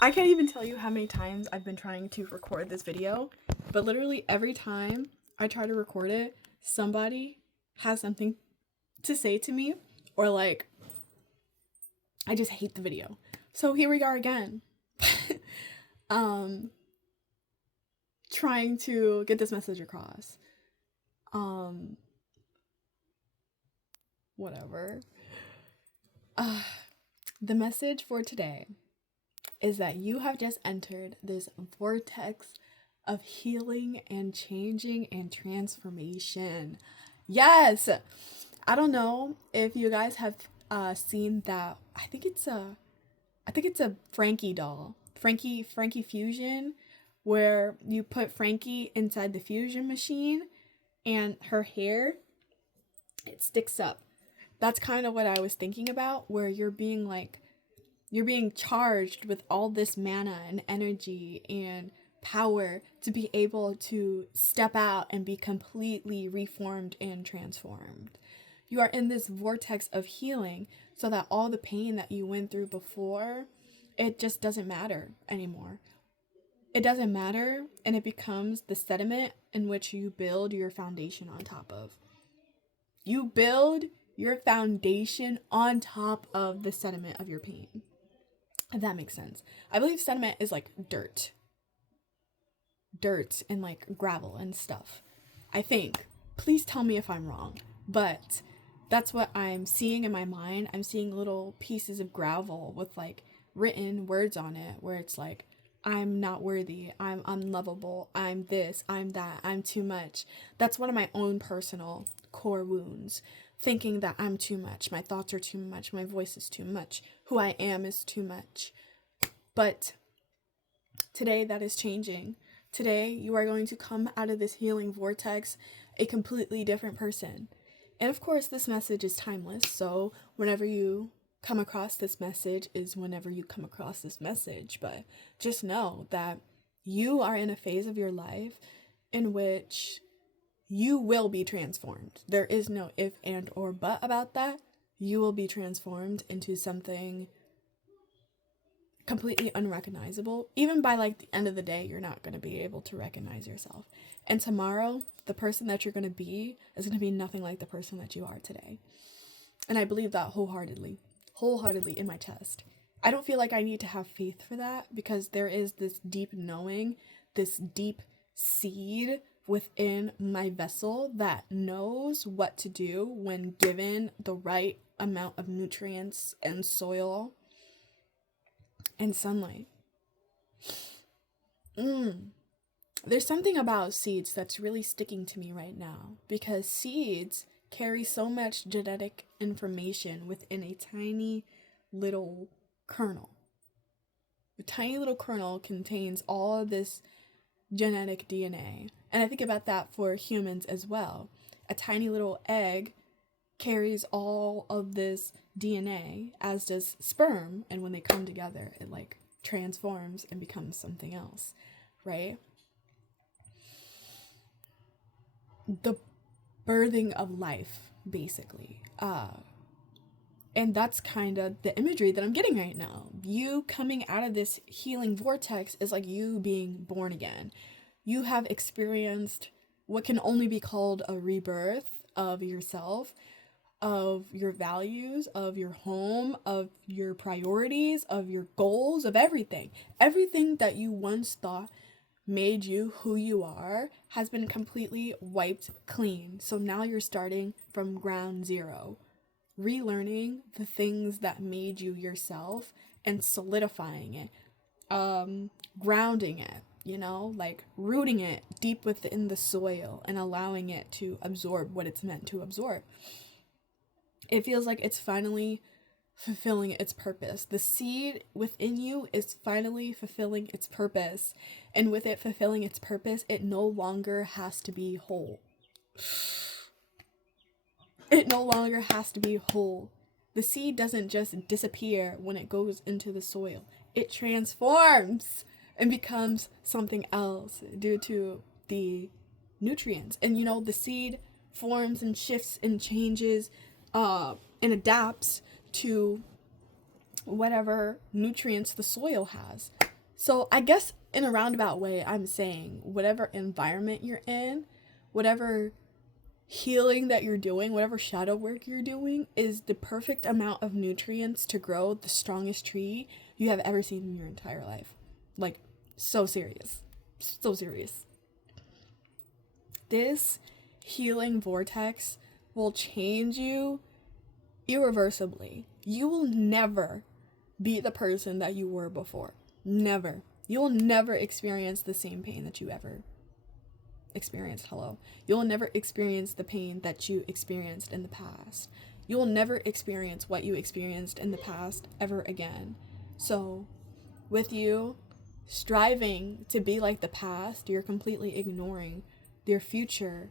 I can't even tell you how many times I've been trying to record this video, but literally every time I try to record it, somebody has something to say to me, or like, I just hate the video. So here we are again. Trying to get this message across. Whatever. The message for today is that you have just entered this vortex of healing and changing and transformation. Yes! I don't know if you guys have seen that. I think it's a Frankie doll. Frankie Fusion, where you put Frankie inside the fusion machine and her hair, it sticks up. That's kind of what I was thinking about, where you're being charged with all this mana and energy and power to be able to step out and be completely reformed and transformed. You are in this vortex of healing so that all the pain that you went through before, it just doesn't matter anymore. It doesn't matter, and it becomes the sediment in which you build your foundation on top of. You build your foundation on top of the sediment of your pain. If that makes sense. I believe sediment is like dirt and like gravel and stuff. I think. Please tell me if I'm wrong. But that's what I'm seeing in my mind. I'm seeing little pieces of gravel with like written words on it where it's like, I'm not worthy, I'm unlovable, I'm this, I'm that, I'm too much. That's one of my own personal core wounds. Thinking that I'm too much, my thoughts are too much, my voice is too much, who I am is too much. But today that is changing. Today you are going to come out of this healing vortex a completely different person. And of course this message is timeless, so whenever you come across this message is whenever you come across this message. But just know that you are in a phase of your life in which you will be transformed. There is no if, and, or but about that. You will be transformed into something completely unrecognizable. Even by like the end of the day, you're not going to be able to recognize yourself. And tomorrow, the person that you're going to be is going to be nothing like the person that you are today. And I believe that wholeheartedly in my chest. I don't feel like I need to have faith for that, because there is this deep knowing, this deep seed within my vessel that knows what to do when given the right amount of nutrients and soil and sunlight. There's something about seeds that's really sticking to me right now, because seeds carry so much genetic information within a tiny little kernel. The tiny little kernel contains all of this genetic DNA. And I think about that for humans as well. A tiny little egg carries all of this DNA, as does sperm, and when they come together, it like transforms and becomes something else, right? The birthing of life, basically. And that's kind of the imagery that I'm getting right now. You coming out of this healing vortex is like you being born again. You have experienced what can only be called a rebirth of yourself, of your values, of your home, of your priorities, of your goals, of everything. Everything that you once thought made you who you are has been completely wiped clean. So now you're starting from ground zero, relearning the things that made you yourself and solidifying it, grounding it, like rooting it deep within the soil and allowing it to absorb what it's meant to absorb. It feels like it's finally fulfilling its purpose. The seed within you is finally fulfilling its purpose. And with it fulfilling its purpose, it no longer has to be whole. It no longer has to be whole. The seed doesn't just disappear when it goes into the soil. It transforms and becomes something else due to the nutrients. And the seed forms and shifts and changes and adapts to whatever nutrients the soil has. So I guess in a roundabout way, I'm saying whatever environment you're in, whatever healing that you're doing, whatever shadow work you're doing, is the perfect amount of nutrients to grow the strongest tree you have ever seen in your entire life. Like, so serious. So serious. This healing vortex will change you irreversibly. You will never be the person that you were before. Never. You will never experience the same pain that you ever experienced. You'll never experience the pain that you experienced in the past. You will never experience what you experienced in the past ever again. So, with you striving to be like the past, you're completely ignoring your future,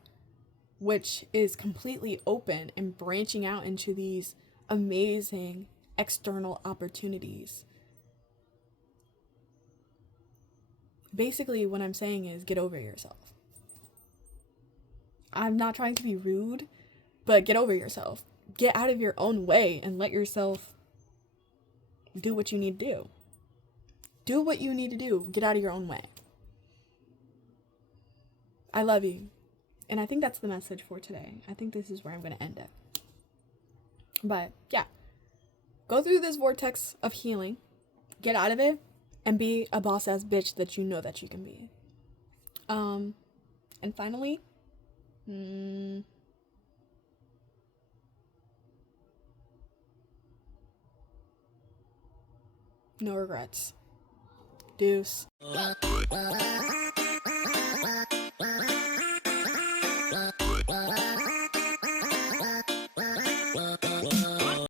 which is completely open and branching out into these amazing external opportunities. Basically, what I'm saying is get over yourself. I'm not trying to be rude, but get over yourself. Get out of your own way and let yourself do what you need to do. Do what you need to do. Get out of your own way. I love you. And I think that's the message for today. I think this is where I'm going to end it. But yeah, go through this vortex of healing, get out of it, and be a boss ass bitch that you know that you can be. And finally, no regrets. Deuce.